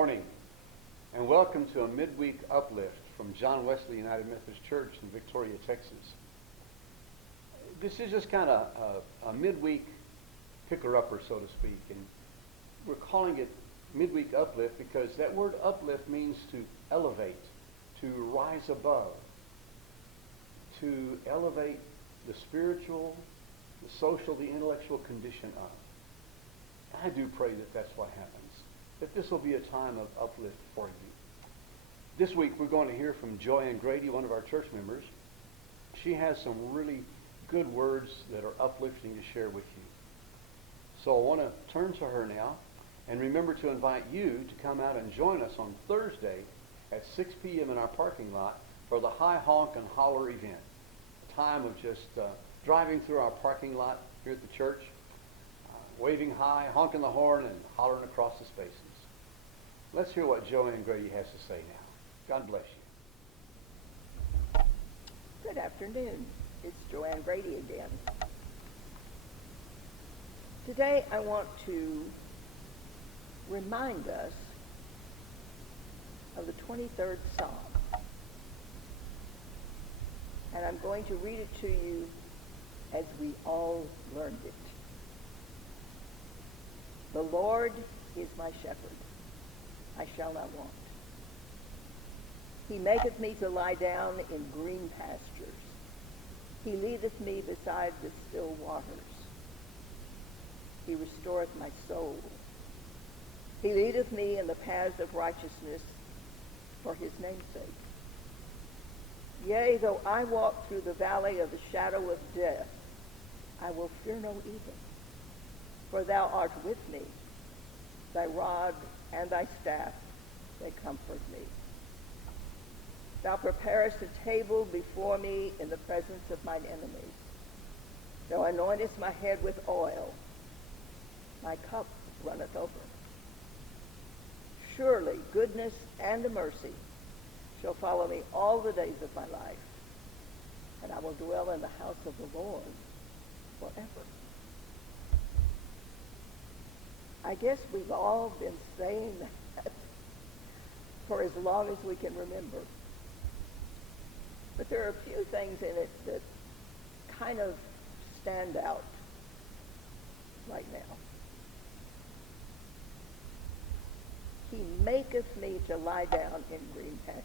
morning, and welcome to a midweek uplift from John Wesley United Methodist Church in Victoria, Texas. This is just kind of a midweek picker-upper, so to speak, and we're calling it midweek uplift because that word uplift means to elevate, to rise above, to elevate the spiritual, the social, the intellectual condition up. I do pray that that's what happens, that this will be a time of uplift for you. This week we're going to hear from Joanne Grady, one of our church members. She has some really good words that are uplifting to share with you. So I want to turn to her now, and remember to invite you to come out and join us on Thursday at 6 p.m. in our parking lot for the High Honk and Holler event. A time of just driving through our parking lot here at the church, waving high, honking the horn, and hollering across the spaces. Let's hear what Joanne Grady has to say now. God bless you. Good afternoon. It's Joanne Grady again. Today I want to remind us of the 23rd Psalm. And I'm going to read it to you as we all learned it. The Lord is my shepherd. I shall not want. He maketh me to lie down in green pastures. He leadeth me beside the still waters. He restoreth my soul. He leadeth me in the paths of righteousness for his name's sake. Yea, though I walk through the valley of the shadow of death, I will fear no evil. For thou art with me. Thy rod and thy staff, they comfort me. Thou preparest a table before me in the presence of mine enemies. Thou anointest my head with oil. My cup runneth over. Surely goodness and mercy shall follow me all the days of my life, and I will dwell in the house of the Lord forever. I guess we've all been saying that for as long as we can remember. But there are a few things in it that kind of stand out right now. He maketh me to lie down in green pastures.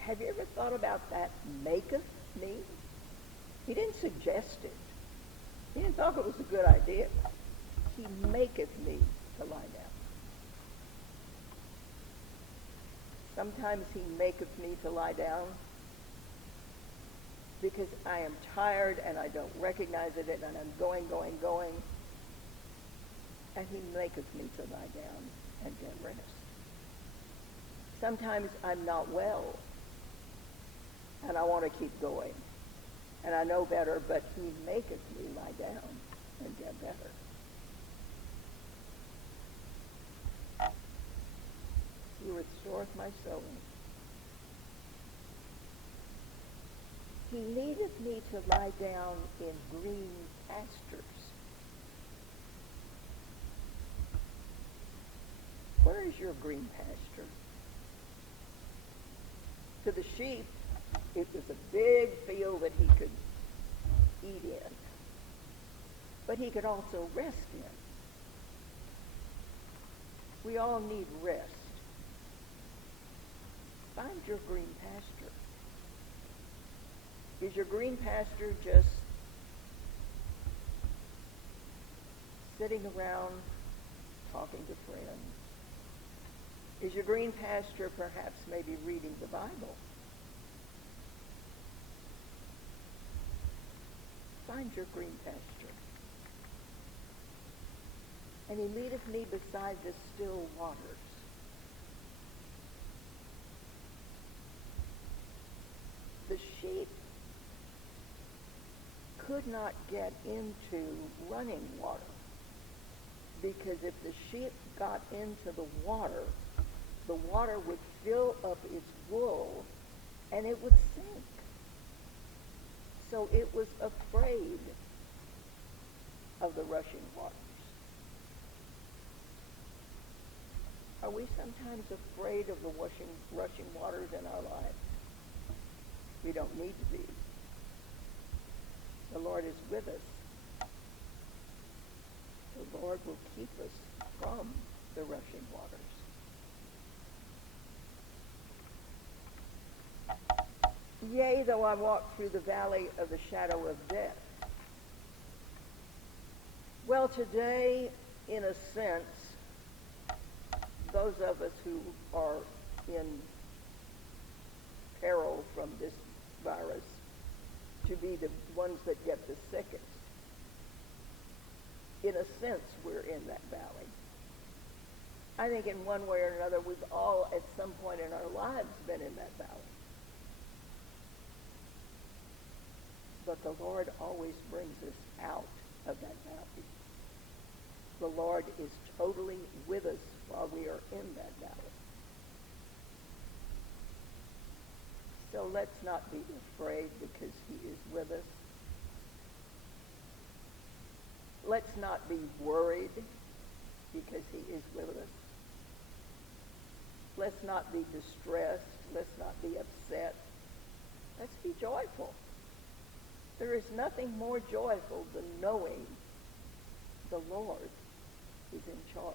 Have you ever thought about that, maketh me? He didn't suggest it. He didn't think it was a good idea. He maketh me to lie down. Sometimes he maketh me to lie down because I am tired and I don't recognize it and I'm going. And he maketh me to lie down and get rest. Sometimes I'm not well and I want to keep going. And I know better, but he maketh me lie down and get better. He restoreth my soul. He leadeth me to lie down in green pastures. Where is your green pasture? To the sheep, it was a big field that he could eat in. But he could also rest in. We all need rest. Find your green pasture. Is your green pasture just sitting around talking to friends? Is your green pasture perhaps maybe reading the Bible? Find your green pasture. And he leadeth me beside the still waters. The sheep could not get into running water because if the sheep got into the water would fill up its wool and it would sink. So it was afraid of the rushing waters. I we sometimes afraid of the rushing waters in our lives? We don't need to be. The Lord is with us. The Lord will keep us from the rushing waters. Yea, though I walk through the valley of the shadow of death. Well, today, in a sense, those of us who are in peril from this virus to be the ones that get the sickest, in a sense, we're in that valley. I think in one way or another, we've all, at some point in our lives, been in that valley. But the Lord always brings us out of that valley. The Lord is totally with us while we are in that valley. So let's not be afraid because he is with us. Let's not be worried because he is with us. Let's not be distressed. Let's not be upset. Let's be joyful. There is nothing more joyful than knowing the Lord is in charge.